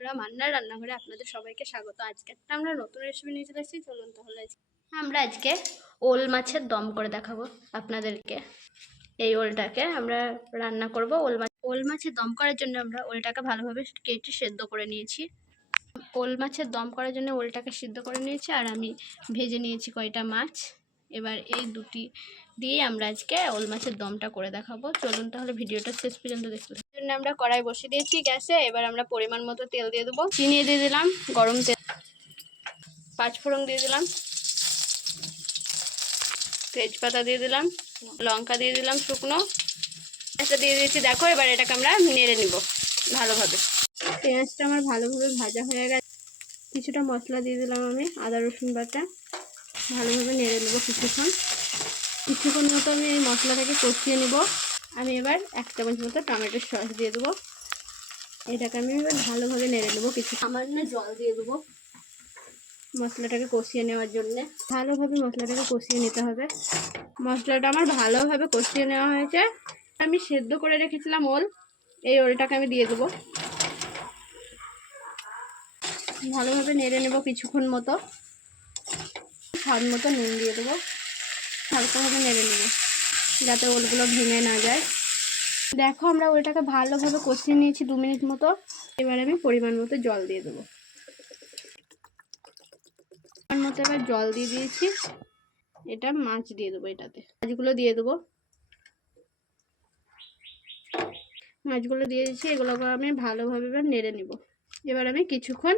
আমরা মান্নার রান্নাঘরে আপনাদের সবাইকে স্বাগত। আজকে একটা আমরা নতুন রেসিপি নিয়ে চলে এসেছি, চলুন তাহলে আমরা আজকে ওল মাছের দম করে দেখাবো আপনাদেরকে। এই ওলটাকে আমরা রান্না করব ওল মাছ ওল মাছের দম করার জন্য আমরা ওলটাকে ভালোভাবে কেটে সেদ্ধ করে নিয়েছি। ওল মাছের দম করার জন্য ওলটাকে সিদ্ধ করে নিয়েছি, আর আমি ভেজে নিয়েছি কয়টা মাছ। এবার এই দুটি দিয়ে আমরা আজকে ওল মাছের দমটা করে দেখাবো। চলুন তাহলে ভিডিওটা শেষ পর্যন্ত দেখতে। জন্য আমরা কড়াই বসিয়ে দিয়েছি গ্যাসে এবার আমরা পরিমাণ মতো তেল দিয়ে দেবো। চিনি দিয়ে দিলাম গরম তেল। পাঁচফোড়ন দিয়ে দিলাম। তেজপাতা দিয়ে দিলাম। লঙ্কা দিয়ে দিলাম শুকনো। পেঁয়াজটা দিয়ে দিয়েছি দেখো এবার এটাকে আমরা নেড়ে নিব ভালোভাবে। পেঁয়াজটা আমার ভালোভাবে ভাজা হয়ে গেছে। কিছুটা মশলা দিয়ে দিলাম আমি আদা রসুন বাটা। ভালোভাবে নেড়ে নেব কিছুক্ষণ। কিছুক্ষণ মতো আমি এই মশলাটাকে কষিয়ে নেব। আমি এবার এক চামচ মতো টমেটোর সস দিয়ে দেবো। এটাকে আমি এবার ভালোভাবে নেড়ে নেব কিছু সামান্য জল দিয়ে দেবো মশলাটাকে কষিয়ে নেওয়ার জন্যে। ভালোভাবে মশলাটাকে কষিয়ে নিতে হবে। মশলাটা আমার ভালোভাবে কষিয়ে নেওয়া হয়েছে। আমি সেদ্ধ করে রেখেছিলাম ওল। এই ওলটাকে আমি দিয়ে দেবো। ভালোভাবে নেড়ে নেব কিছুক্ষণ মতো। স্বাদ মতো নুন দিয়ে দেবো। হালকাভাবে নেড়ে নেব, যাতে ওলগুলো ভেঙে না যায়। দেখো আমরা ওলটাকে ভালোভাবে কষিয়ে নিয়েছি দু মিনিট মতো। এবার আমি পরিমাণ মতো জল দিয়ে দেবো। পরিমাণ মতো এবার জল দিয়ে দিয়েছি। এটা মাছ দিয়ে দেবো এটাতে। মাছগুলো দিয়ে দেবো। মাছগুলো দিয়ে দিয়েছি, এগুলোকে আমি ভালোভাবে এবার নেড়ে নিব। এবার আমি কিছুক্ষণ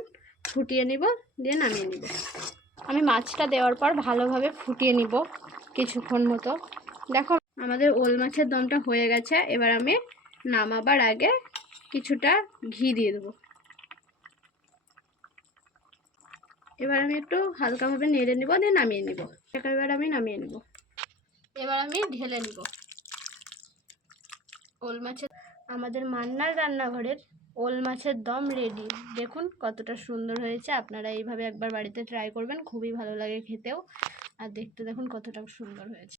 ফুটিয়ে নিব, দিয়ে নামিয়ে নিব। আমি মাছটা দেওয়ার পর ভালোভাবে ফুটিয়ে নিব কিছুক্ষণ মতো। দেখো, আমাদের ওল মাছের দমটা হয়ে গেছে। এবার আমি নামাবার আগে কিছুটা ঘি দিয়ে দেবো। এবার আমি একটু হালকাভাবে নেড়ে নিব, দিয়ে নামিয়ে নিব। এবার আমি নামিয়ে নিব। এবার আমি ঢেলে নিব। ওল মাছের আমাদের মান্নার রান্নাঘরের ওল মাছের দম রেডি দেখুন কতটা সুন্দর হয়েছে। আপনারা এইভাবে একবার বাড়িতে ট্রাই করবেন। খুবই ভালো লাগে খেতেও। আর দেখতে দেখুন কতটা সুন্দর হয়েছে।